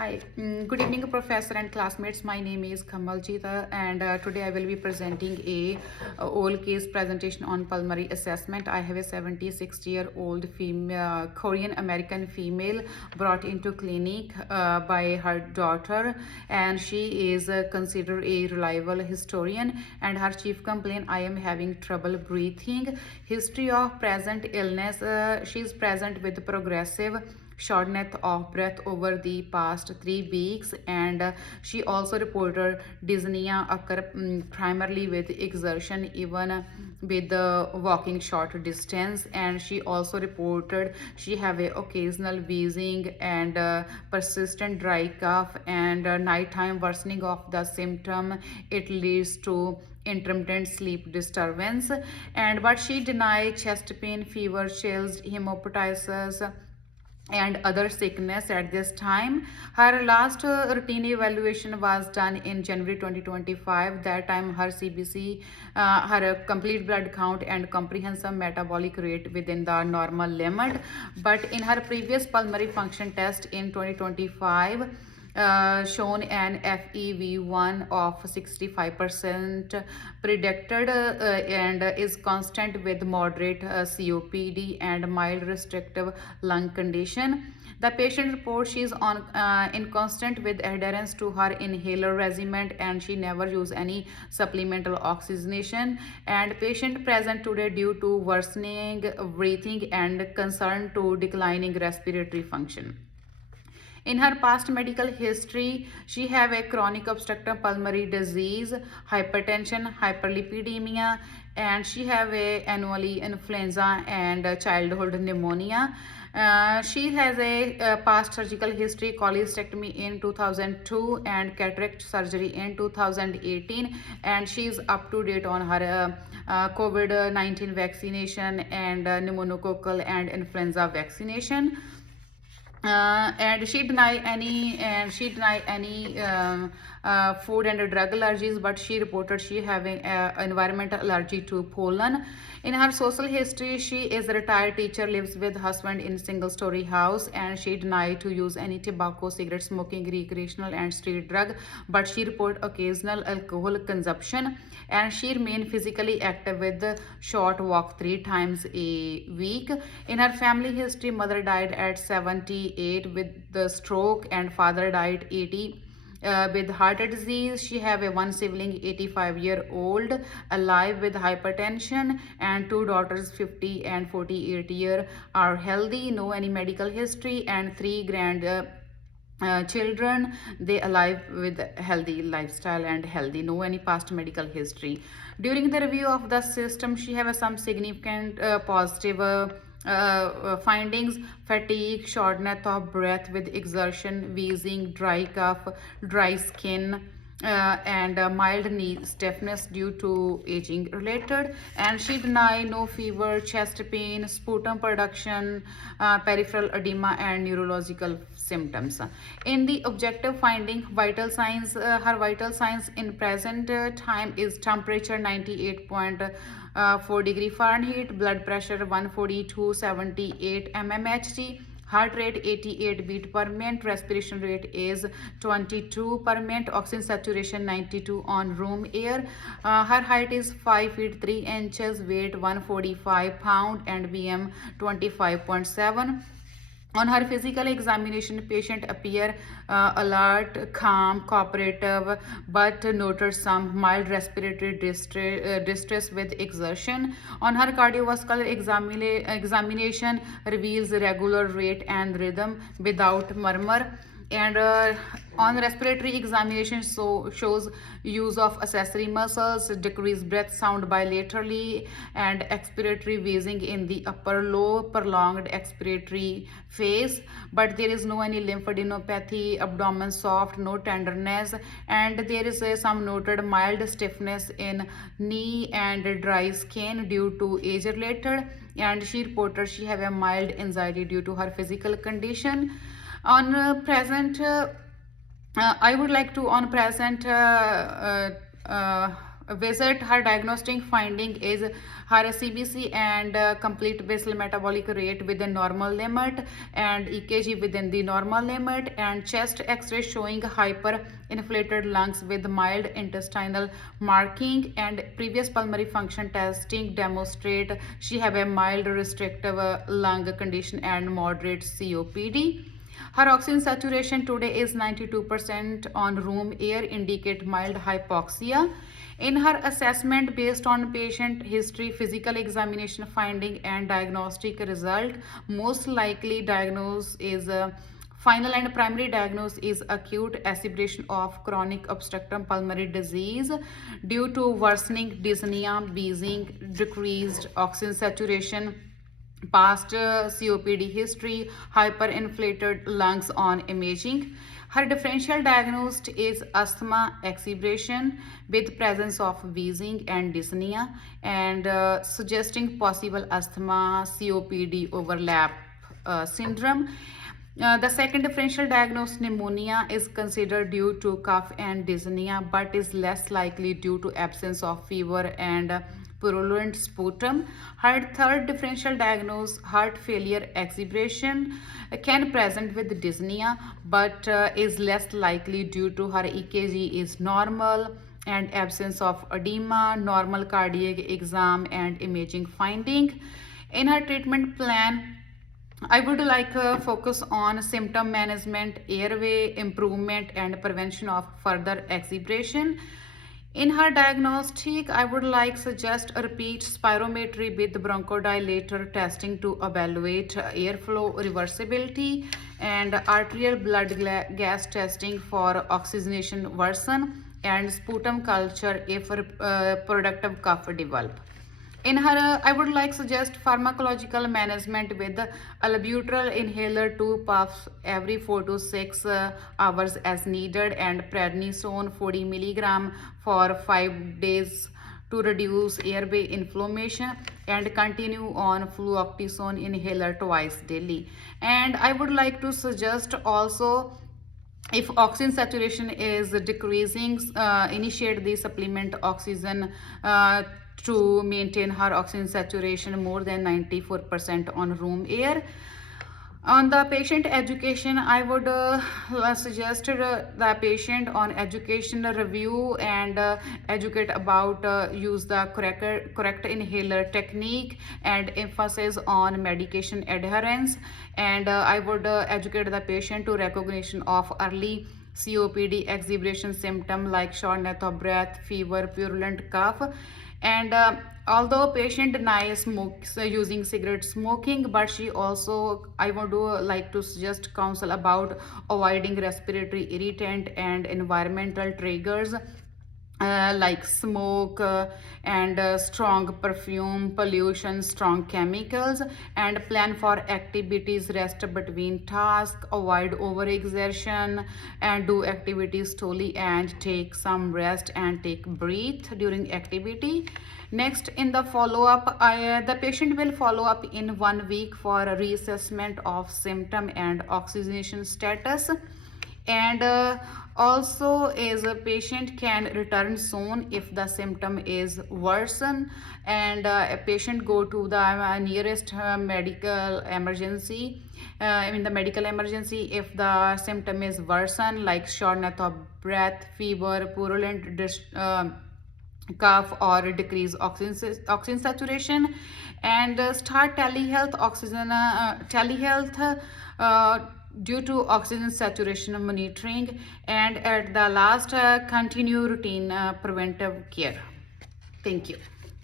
Hi, good evening, professor and classmates. My name is Kamaljita, and today I will be presenting a old case presentation on pulmonary assessment. I have a 76-year-old female, Korean American female brought into clinic by her daughter, and she is considered a reliable historian. And her chief complaint: I am having trouble breathing. History of present illness: she is present with progressive shortness of breath over the past 3 weeks, and she also reported dyspnea occur primarily with exertion, even with the walking short distance. And she also reported she have a occasional wheezing and persistent dry cough, and nighttime worsening of the symptom. It leads to intermittent sleep disturbance. And but she denied chest pain, fever, chills, hemoptysis and other sickness at this time. Her last routine evaluation was done in January 2025. That time her CBC, her complete blood count and comprehensive metabolic rate within the normal limit. But in her previous pulmonary function test in 2025, shown an FEV1 of 65% predicted, and is constant with moderate COPD and mild restrictive lung condition. The patient reports she is on in constant with adherence to her inhaler regimen, and she never used any supplemental oxygenation. And patient present today due to worsening breathing and concern to declining respiratory function. In her past medical history, she have a chronic obstructive pulmonary disease, hypertension, hyperlipidemia, and she have a annually influenza and childhood pneumonia. She has a past surgical history, cholecystectomy in 2002 and cataract surgery in 2018, and she is up to date on her COVID-19 vaccination and pneumococcal and influenza vaccination. And she deny any food and drug allergies, but she reported she having environmental allergy to pollen. In her social history, she is a retired teacher, lives with husband in single story house, and she denied to use any tobacco, cigarette smoking, recreational and street drug, but she report occasional alcohol consumption. And she remain physically active with short walk 3 times a week. In her family history, mother died at 78 with the stroke, and father died 80 with heart disease. She have a one sibling, 85-year-old, alive with hypertension, and two daughters, 50 and 48-year, are healthy, no any medical history, and three grand children, they alive with healthy lifestyle and healthy, no any past medical history. During the review of the system, she have some significant positive findings: fatigue, shortness of breath with exertion, wheezing, dry cough, dry skin, and mild knee stiffness due to aging related. And she denied no fever, chest pain, sputum production, peripheral edema, and neurological symptoms. In the objective finding, vital signs, her vital signs in present time is temperature 98.4 degree Fahrenheit, blood pressure 142/78 mmHg, heart rate 88 beat per minute, respiration rate is 22 per minute, oxygen saturation 92 on room air. Her height is 5 feet 3 inches, weight 145 pound, and BM 25.7. On her physical examination, patient appear alert, calm, cooperative, but noted some mild respiratory distress with exertion. On her cardiovascular examination, reveals regular rate and rhythm without murmur. And on respiratory examination, shows use of accessory muscles, decreased breath sound bilaterally, and expiratory wheezing in the upper low prolonged expiratory phase. But there is no any lymphadenopathy, abdomen soft, no tenderness, and there is some noted mild stiffness in knee and dry skin due to age related. And she reported she have a mild anxiety due to her physical condition. On present I would like to on present visit. Her diagnostic finding is her CBC and complete basal metabolic rate within normal limit and EKG within the normal limit, and chest x-ray showing hyperinflated lungs with mild intestinal marking, and previous pulmonary function testing demonstrate she have a mild restrictive lung condition and moderate COPD. Her oxygen saturation today is 92% on room air, indicate mild hypoxia. In her assessment based on patient history, physical examination finding and diagnostic result, most likely diagnosis is final and primary diagnosis is acute aspiration of chronic obstructive pulmonary disease due to worsening dyspnea, wheezing, decreased oxygen saturation, past COPD history, hyperinflated lungs on imaging. Her differential diagnosis is asthma exacerbation with presence of wheezing and dyspnea, and suggesting possible asthma COPD overlap syndrome. The second differential diagnosis, pneumonia, is considered due to cough and dyspnea but is less likely due to absence of fever and purulent sputum. Her third differential diagnosis, heart failure exacerbation, can present with dyspnea but is less likely due to her EKG is normal and absence of edema, normal cardiac exam and imaging finding. In her treatment plan, I would like focus on symptom management, airway improvement and prevention of further exacerbation. In her diagnostic, I would like suggest a repeat spirometry with bronchodilator testing to evaluate airflow reversibility, and arterial blood gas testing for oxygenation worsen, and sputum culture if productive cough develop. In her, I would like suggest pharmacological management with albuterol inhaler 2 puffs every 4 to 6 hours as needed, and prednisone 40 milligram for 5 days to reduce airway inflammation, and continue on fluoxetine inhaler twice daily. And I would like to suggest also, if oxygen saturation is decreasing, initiate the supplement oxygen to maintain her oxygen saturation more than 94% on room air. On the patient education, I would suggest the patient on education review and educate about use the correct inhaler technique and emphasis on medication adherence. And I would educate the patient to recognition of early COPD exacerbation symptom like shortness of breath, fever, purulent cough. And although patient denies using cigarette smoking, but she also, I would like to suggest counsel about avoiding respiratory irritant and environmental triggers like smoke and strong perfume, pollution, strong chemicals, and plan for activities, rest between tasks, avoid overexertion, and do activities slowly and take some rest and take breathe during activity. Next, in the follow-up, the patient will follow up in 1 week for a reassessment of symptom and oxygenation status. And also, as a patient can return soon if the symptom is worsen, and a patient go to the nearest medical emergency, in the medical emergency if the symptom is worsen like shortness of breath, fever, purulent cough or decrease oxygen saturation, and start telehealth due to oxygen saturation monitoring, and at the last continue routine preventive care. Thank you.